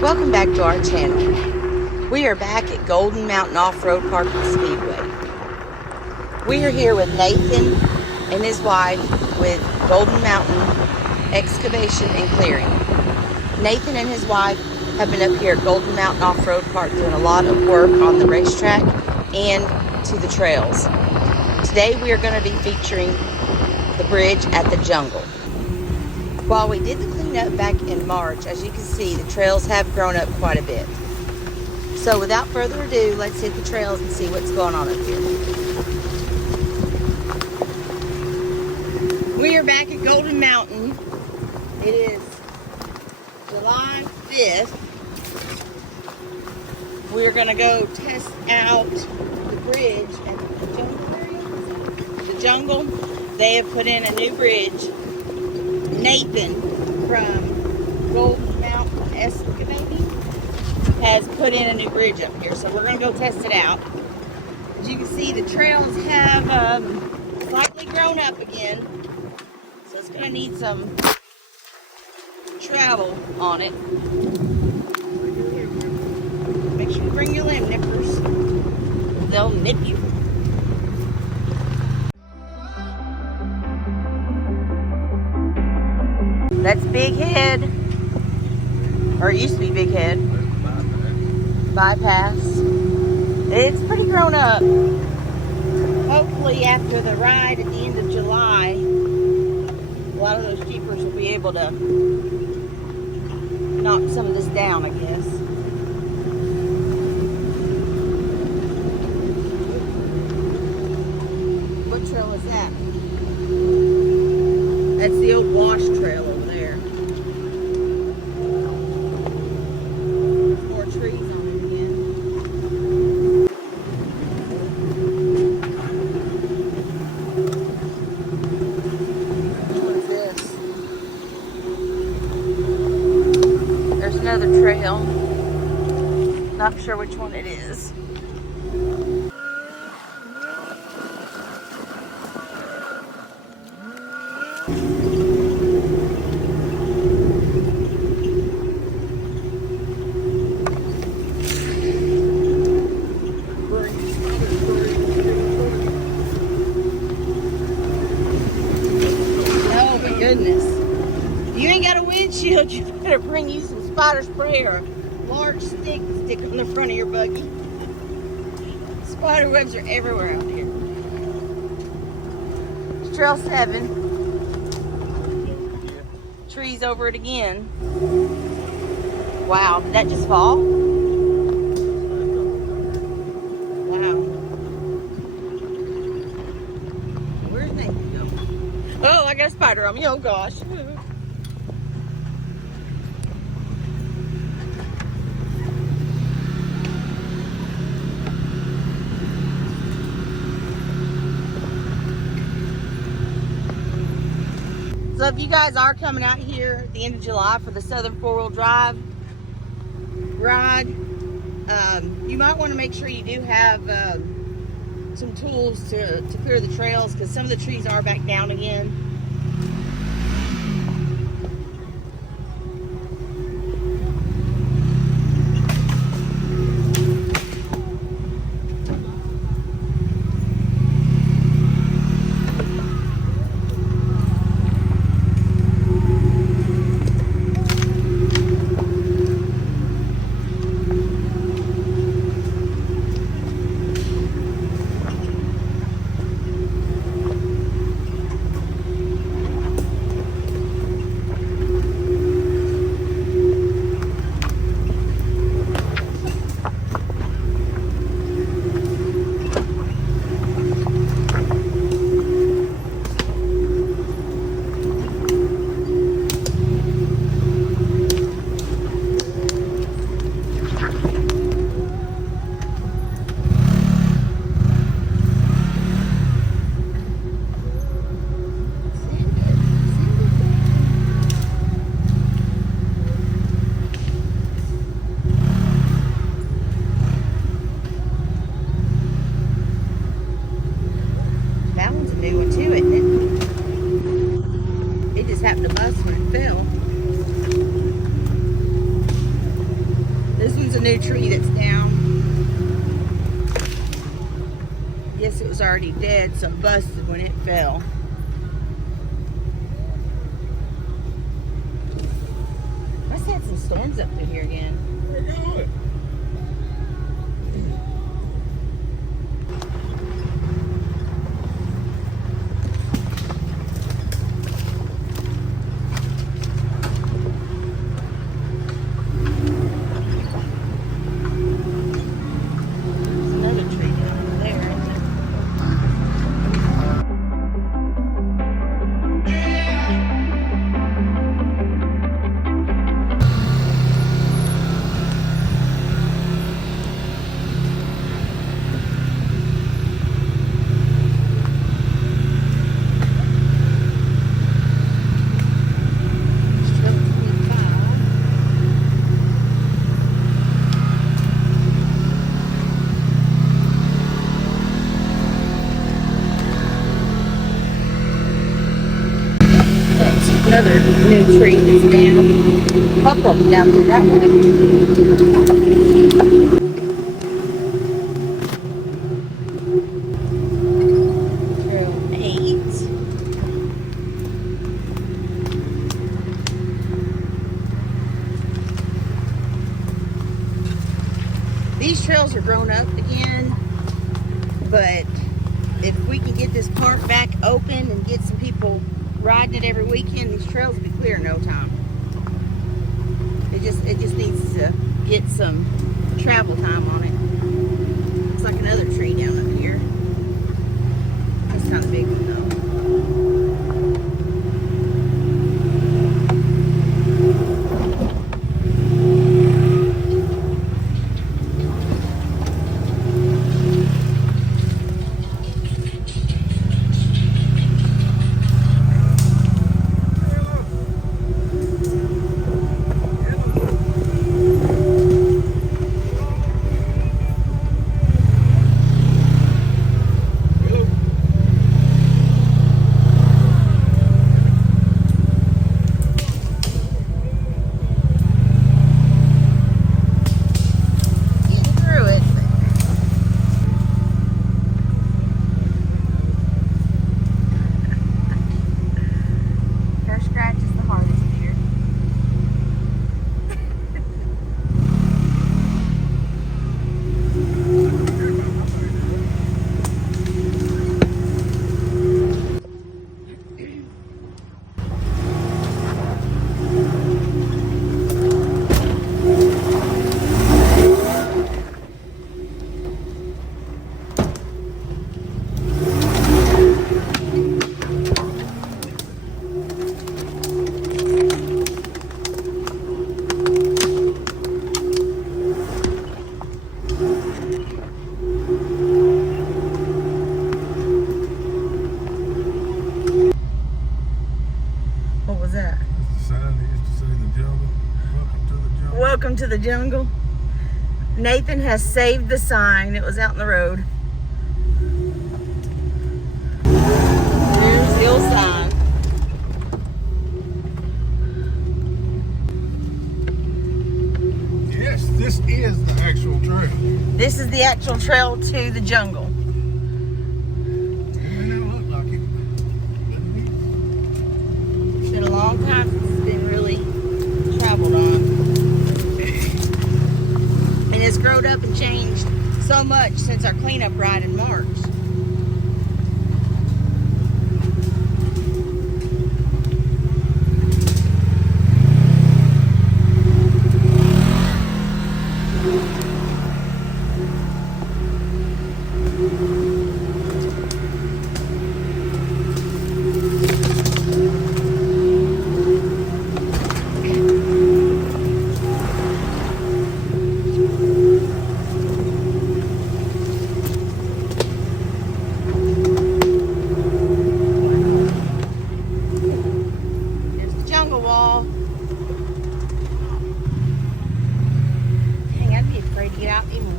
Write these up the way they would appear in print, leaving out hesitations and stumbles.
Welcome back to our channel. We are back at Golden Mountain Off-Road Park and Speedway. We are here with Nathan and his wife with Golden Mountain Excavation and Clearing. Nathan and his wife have been up here at Golden Mountain Off-Road Park doing a lot of work on the racetrack and to the trails. Today we are going to be featuring the bridge at the jungle. While we did the cleanup back in March, as you can see, the trails have grown up quite a bit. So without further ado, let's hit the trails and see what's going on up here. We are back at Golden Mountain. It is July 5th. We're going to go test out the bridge at the jungle area. The jungle, they have put in a new bridge. Nathan from Golden Mountain Excavation has put in a new bridge up here, so we're going to go test it out. As you can see, the trails have slightly grown up again, so it's going to need some travel on it. Make sure you bring your limb nippers. They'll nip you. That's Big Head, or it used to be Big Head. Bypass. It's pretty grown up. Hopefully after the ride at the end of July, a lot of those jeepers will be able to knock some of this down, I guess. What trail is that? That's the old wash trail over there. More trees on it again. What is this? There's another trail. Not sure which one it is. Goodness. If you ain't got a windshield, you better bring you some spider spray or a large stick to stick on the front of your buggy. Spider webs are everywhere out here. It's Trail 7. Trees over it again. Wow, did that just fall? Wow. Where's Nathan going? Oh, I got a spider on me. Oh, gosh. So if you guys are coming out here at the end of July for the Southern 4-wheel drive ride, you might want to make sure you do have some tools to clear the trails, because some of the trees are back down again. new tree that's down. Guess it was already dead, so it busted when it fell. Must have had some storms up through here again. Where you going? Another new tree that's down. A couple of them down through that way. Trail 8. These trails are grown up again, but if we can get this park back open and get some people riding it every weekend, these trails will be clear in no time. It just needs to get some travel time on it. Looks like another tree down up here. That's kind of big one though. Welcome to the jungle. Nathan has saved the sign. It was out in the road. There's the old sign. Yes, this is the actual trail. This is the actual trail to the jungle. It may not look like it. It's been a long time since it's been really traveled on. And it's grown up and changed so much since our cleanup ride in March.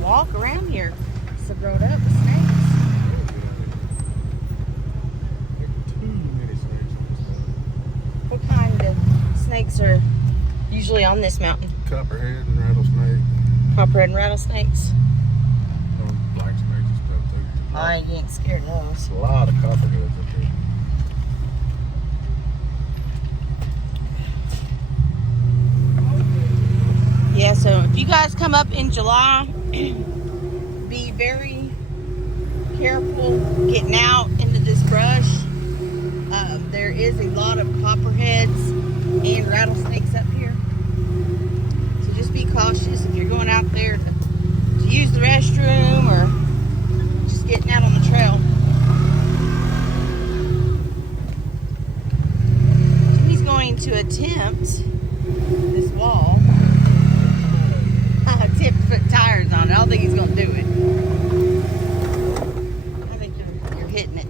Walk around here. It's so grown up with snakes. What kind of snakes are usually on this mountain? Copperhead and rattlesnake. Copperhead and rattlesnakes. Those black snakes and stuff too. I ain't scared of those. A lot of copperheads up there. Yeah, so if you guys come up in July, be very careful getting out into this brush. There is a lot of copperheads and rattlesnakes up here. So just be cautious if you're going out there to use the restroom or just getting out on the trail. He's going to attempt this wall. 10-foot tires on it. I don't think he's going to do it. I think you're hitting it.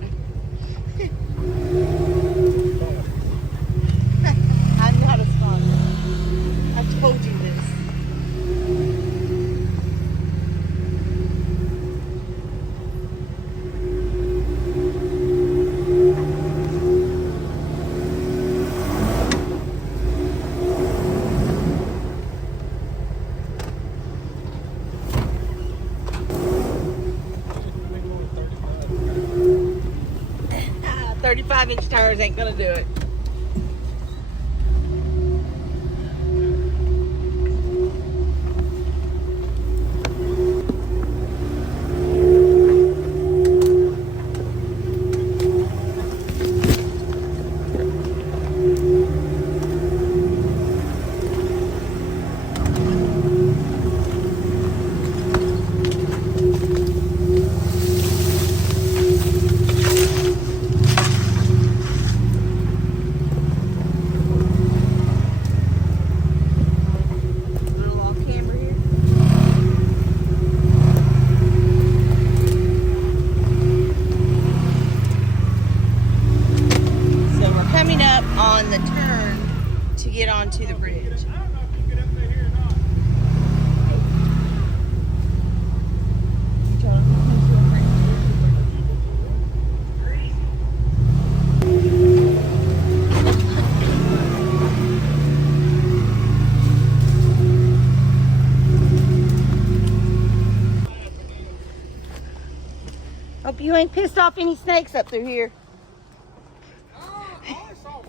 I'm not a sponsor. I've told you this. Ah, 35-inch tires ain't gonna do it. Little off camber here. So we're coming up on the turn to get onto the bridge. I don't know if you can get up there here or not. Hope you ain't pissed off any snakes up through here. I only saw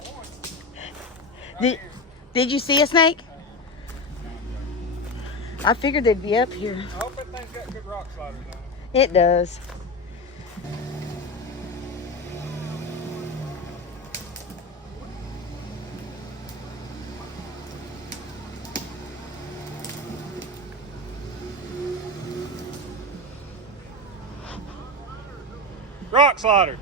one. Did you see a snake? I figured they'd be up here. I hope that thing's got good rock sliders on it. It does. Rock slider.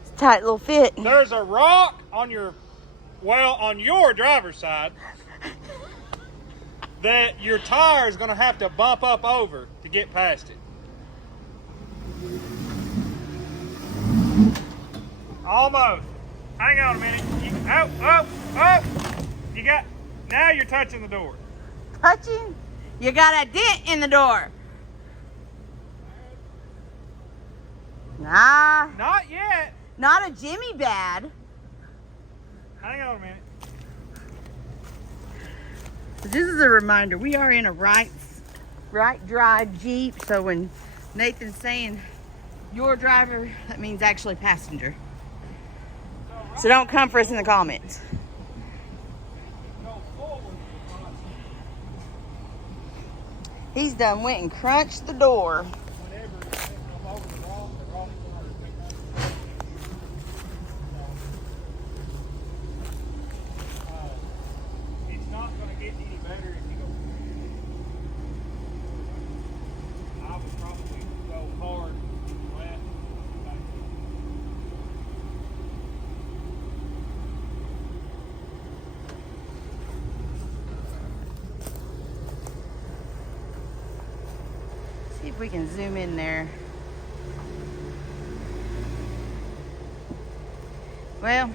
It's a tight little fit. There's a rock on your driver's side that your tire is going to have to bump up over to get past it. Almost. Hang on a minute. You got, now you're touching the door. Touching? You got a dent in the door. Nah, Not yet. not a Jimmy bad. Hang on a minute. This is a reminder. We are in a right drive Jeep. So when Nathan's saying your driver, that means actually passenger. So don't come for us in the comments. Go forward. He's done went and crunched the door. Whenever it come over the rock it's not going to get any better if you go. I would probably go hard left. Back. See if we can zoom in there. Well,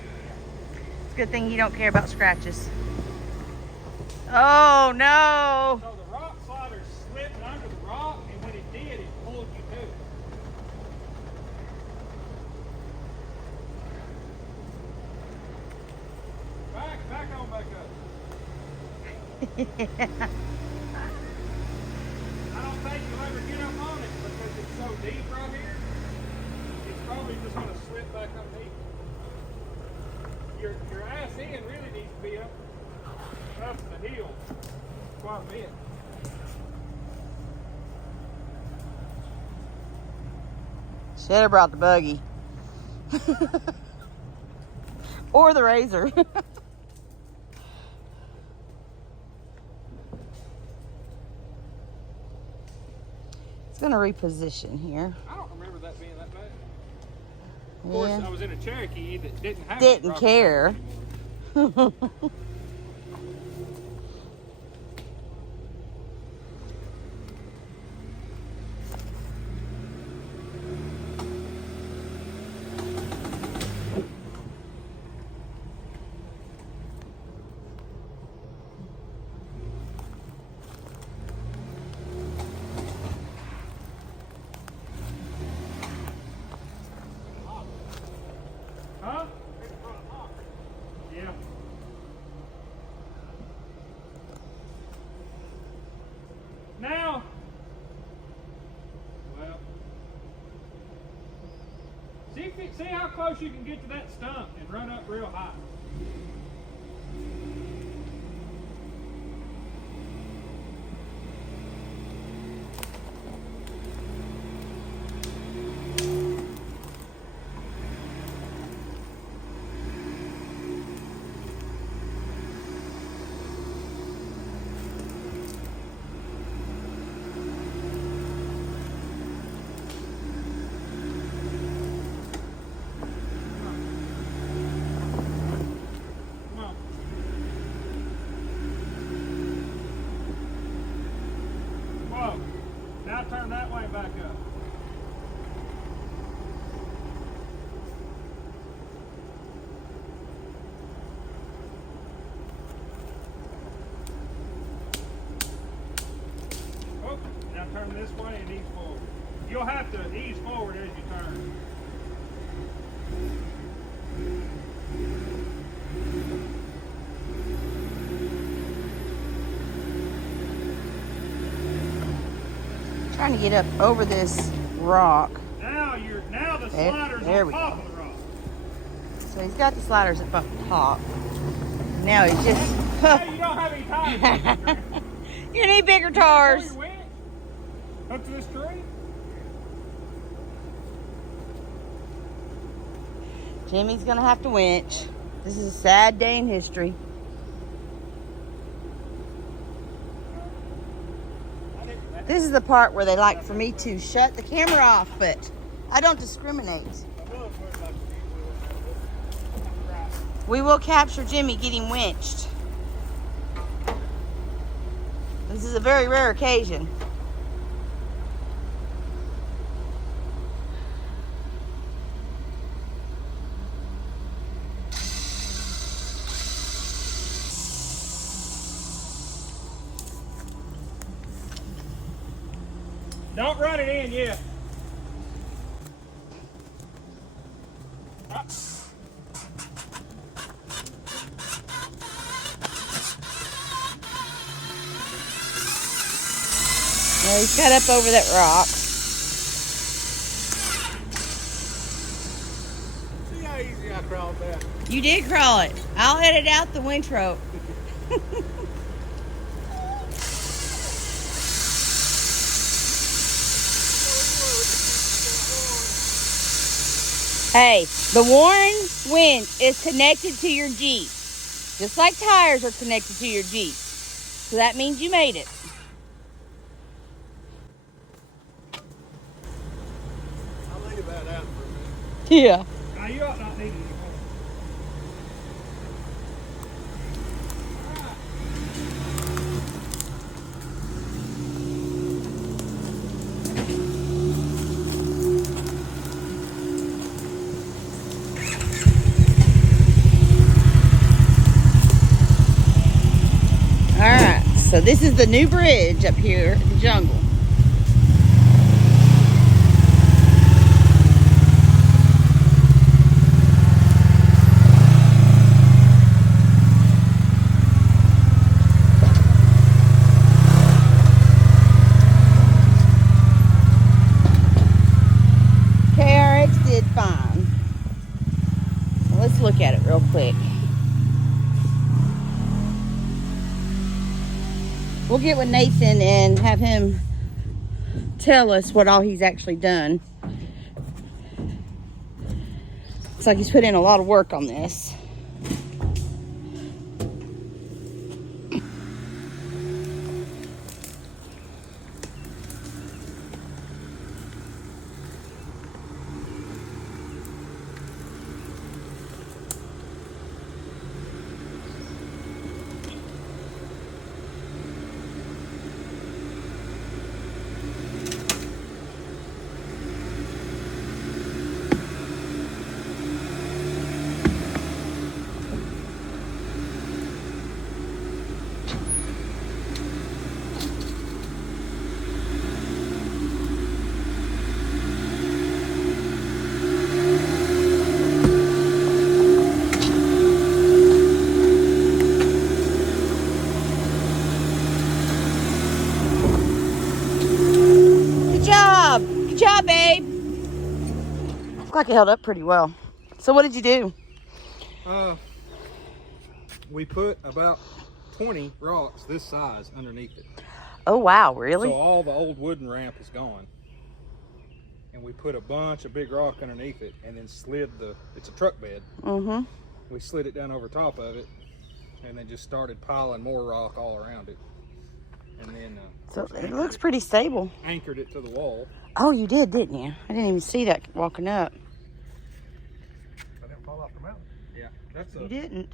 it's a good thing you don't care about scratches. Oh no! So the rock slider slipped under the rock, and when it did, it pulled you to it. Back on on back up. Yeah. I don't think you'll ever get up on it because it's so deep right here. It's probably just going to slip back underneath. Your ass end really needs to be up the hill quite a bit. Should have brought the buggy. Or the razor. It's going to reposition here. I don't remember that being that bad. Of course, I was in a Cherokee that didn't have Didn't care. Huh? Yeah. Now, well, see how close you can get to that stump and run up real high. Now turn that way back up. Oh, now turn this way and ease forward. You'll have to ease forward as you turn. Trying to get up over this rock. Now the sliders on top of the rock. So he's got the sliders up on top. Now he's just. Hey, you don't have any tires. You need bigger tires. Up to this tree. Jimmy's gonna have to winch. This is a sad day in history. This is the part where they like for me to shut the camera off, but I don't discriminate. We will capture Jimmy getting winched. This is a very rare occasion. Don't run it in yet. Yeah, he's got up over that rock. See how easy I crawled that. You did crawl it. I'll edit out the winch rope. Hey, the Warren winch is connected to your Jeep. Just like tires are connected to your Jeep. So that means you made it. I'll leave that out for a minute. Yeah. Now you ought not need it anymore. Alright, so this is the new bridge up here in the jungle. let's look at it real quick. We'll get with Nathan and have him tell us what all he's actually done. Looks like he's put in a lot of work on this. Good job, babe. Looks like it held up pretty well. So what did you do? We put about 20 rocks this size underneath it. Oh, wow, really? So all the old wooden ramp is gone. And we put a bunch of big rock underneath it and then slid it's a truck bed. Mm-hmm. We slid it down over top of it and then just started piling more rock all around it. And then so it looks pretty stable. Anchored it to the wall. Oh, you did, didn't you? I didn't even see that walking up. I didn't fall off the mountain. Yeah, that's You didn't.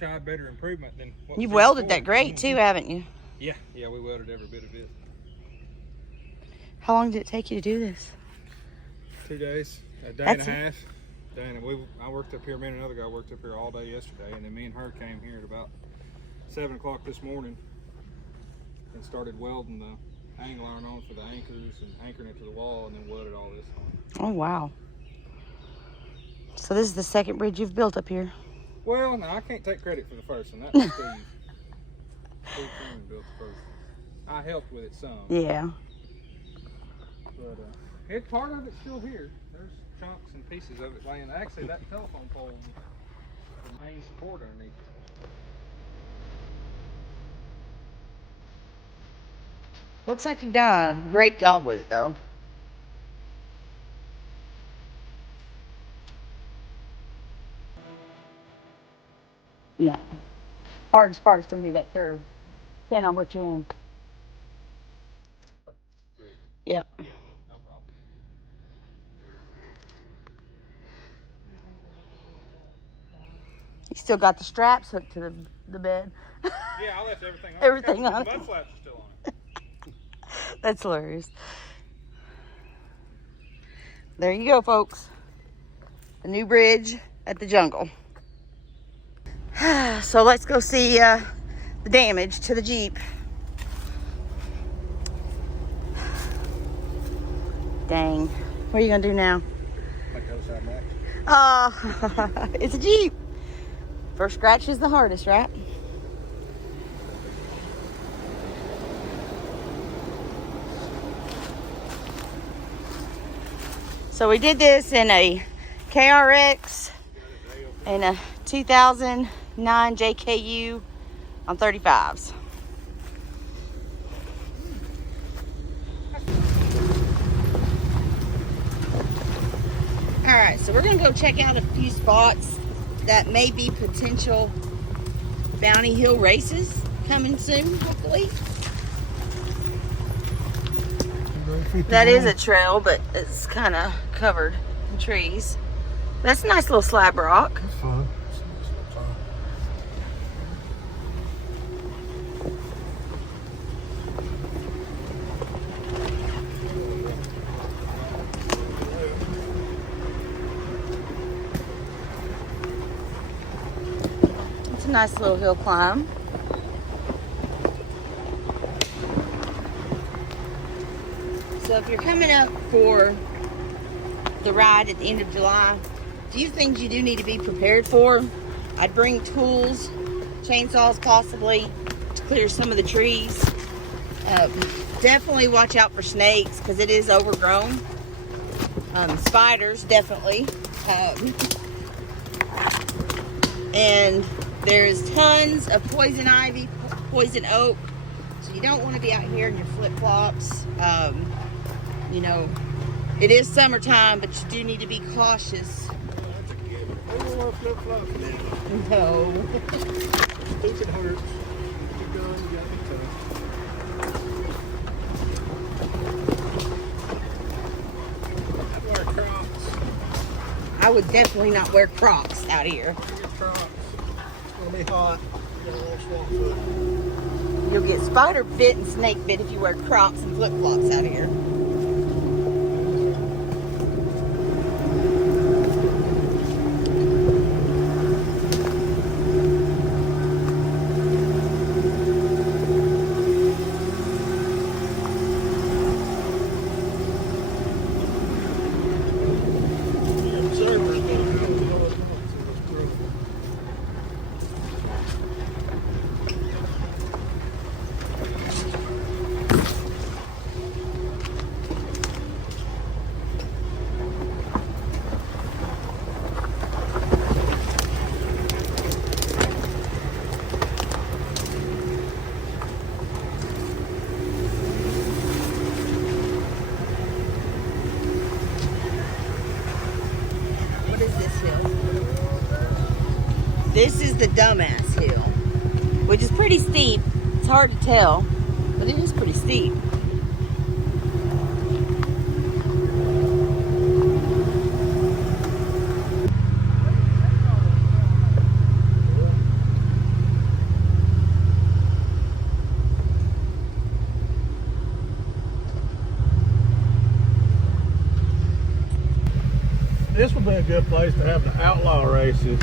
Shy better improvement than what You've was welded before. that grate too, haven't you? Yeah, we welded every bit of it. How long did it take you to do this? 2 days, a day That's and a half. I worked up here, me and another guy worked up here all day yesterday, and then me and her came here at about 7 o'clock this morning and started welding the angle iron on for the anchors and anchoring it to the wall, and then welded all this on. Oh, wow. So this is the second bridge you've built up here? Well, no, I can't take credit for the first one. That was Steve. Steve Freeman built the first one. I helped with it some. Yeah. But part of it's still here. There's chunks and pieces of it laying. Actually, that telephone pole was the main support underneath it. Looks like you've done a great job with it, though. Yeah. Hardest part is to me that curve. Depending on what you're in. Yep. No problem. You still got the straps hooked to the bed. Yeah, I left everything on. Everything on The it. mud flaps are still on it. That's hilarious. There you go, folks. The new bridge at the jungle. So let's go see the damage to the Jeep. Dang. What are you gonna do now? Like the other side match. It's a Jeep. First scratch is the hardest, right? So we did this in a KRX and a 2009 JKU on 35s. All right, so we're gonna go check out a few spots that may be potential Bounty Hill races coming soon, hopefully. That is a trail, but it's kind of covered in trees. That's a nice little slab rock. That's fun. It's a nice little hill climb. So if you're coming up for the ride at the end of July, a few things you do need to be prepared for. I'd bring tools, chainsaws possibly, to clear some of the trees. Definitely watch out for snakes because it is overgrown. Spiders, definitely. And there's tons of poison ivy, poison oak. So you don't want to be out here in your flip-flops. You know, it is summertime, but you do need to be cautious. I don't want flip-flops now. No. Stupid hurts. You're gone, you got me tough. I'd wear Crocs. I would definitely not wear Crocs out here. Wear Crocs. It's gonna be hot. You got a little swamp foot. You'll get spider bit and snake bit if you wear Crocs and flip-flops out here. What is this hill? This is the Dumbass Hill, which is pretty steep. It's hard to tell, but it is pretty steep. This would be a good place to have the outlaw races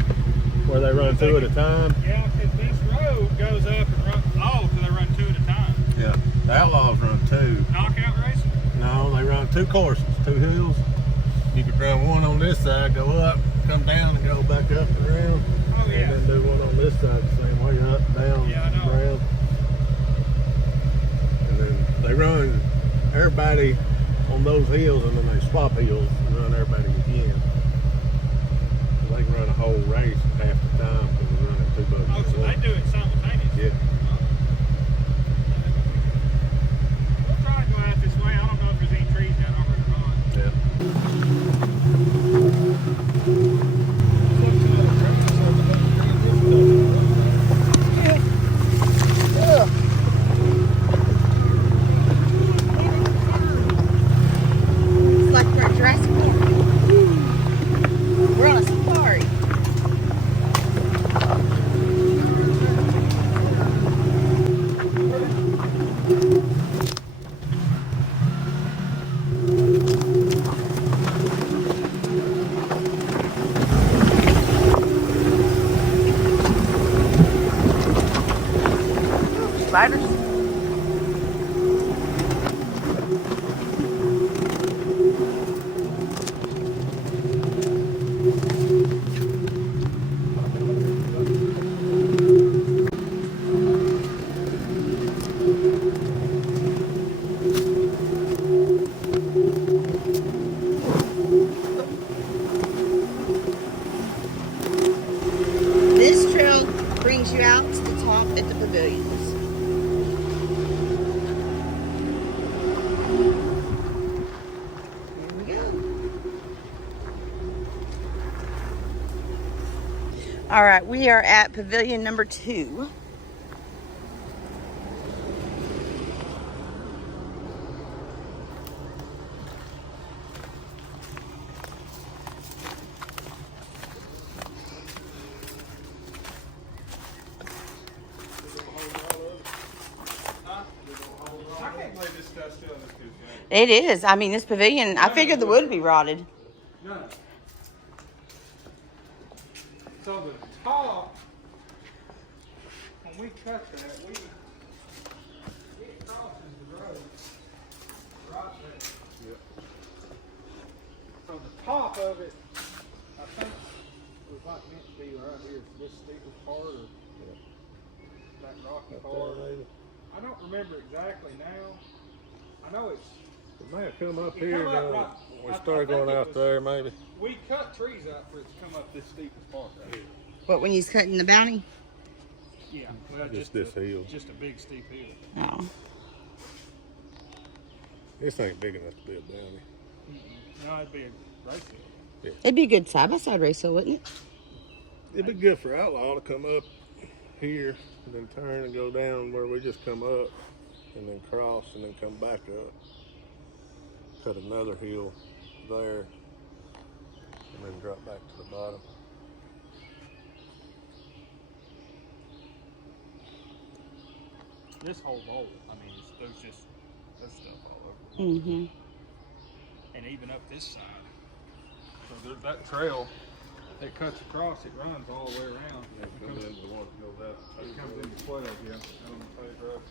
where they run two at a time. Yeah, because this road goes up and runs all till they run two at a time. Yeah, the outlaws run two. Knockout racing? No, they run two courses, two hills. You could run one on this side, go up, come down, and go back up and around. Oh, yeah. And then do one on this side the same way, up, down, Yeah, I know. around. And then they run everybody on those hills, and then they swap hills and run everybody again. So they can run a whole race half the time because they're running two buses. Oh, so they do it simultaneously? Yeah. We'll try to go out this way. I don't know if there's any trees down over there or not. Yeah. It's like we're at Jurassic Park. We're on a safari. Spiders. This trail brings you out to the top at the pavilions. Here we go. All right, we are at pavilion number 2. I can't believe this stuff's still in this good shape. It is. I mean, this pavilion, I figured the wood would be rotted. No. So the top, when we cut that, it crosses the road right there. Yep. So the top of it, I think, was like meant to be right here, this steepest part or that rocky part. I don't remember exactly now. I know it's. It may have come up It here come up now. right- We I started think going it out was- there, maybe. We cut trees up for it to come up this steepest part right here. What, when he's cutting the bounty? Yeah, well, Just this hill. Just a big steep hill. Oh. This ain't big enough to be a bounty. No, it'd be a race hill. It'd be a good side-by-side race, though, wouldn't it? It'd be good for Outlaw to come up here and then turn and go down where we just come up and then cross and then come back up. Cut another hill there and then drop back to the bottom. This whole bowl, I mean, there's stuff all over. Mm-hmm. And even up this side. So there's that trail that cuts across, it runs all the way around. And it comes into the one that goes out. It comes into 12, yeah, on the paved road.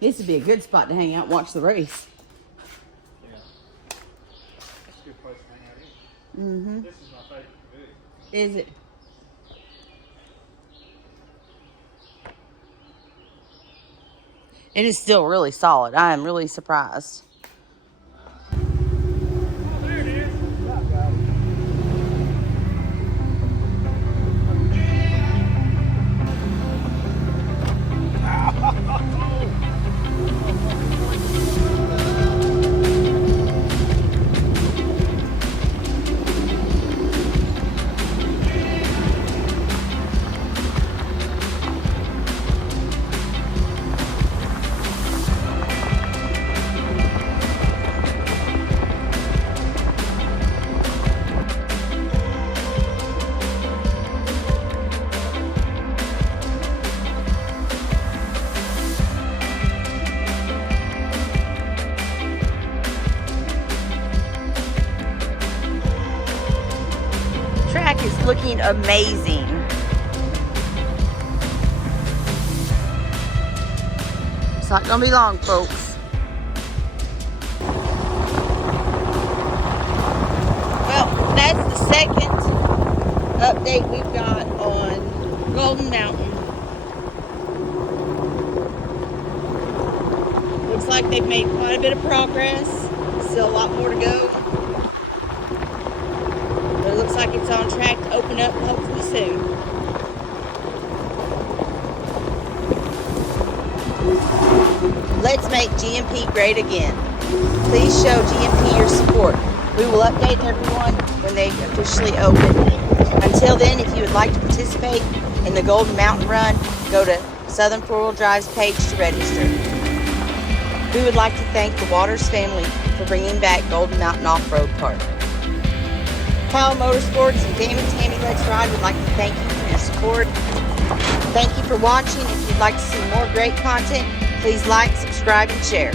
This would be a good spot to hang out and watch the race. Yeah. That's a good place to hang out in. Mm-hmm. This is my favorite pavilion. Is it? It is still really solid. I am really surprised. Oh, there it is. Track is looking amazing. It's not gonna be long, folks. Well, that's the second update we've got on Golden Mountain. Looks like they've made quite a bit of progress. Still a lot more to go. But it looks like it's on track to open up hopefully soon. Let's make GMP great again. Please show GMP your support. We will update everyone when they officially open. Until then, if you would like to participate in the Golden Mountain Run, go to Southern 4-Wheel Drive's page to register. We would like to thank the Waters family for bringing back Golden Mountain Off-Road Park. Kyle Motorsports and Damon Tammy Let's Ride would like to thank you for your support. Thank you for watching. If you'd like to see more great content, please like, subscribe, and share.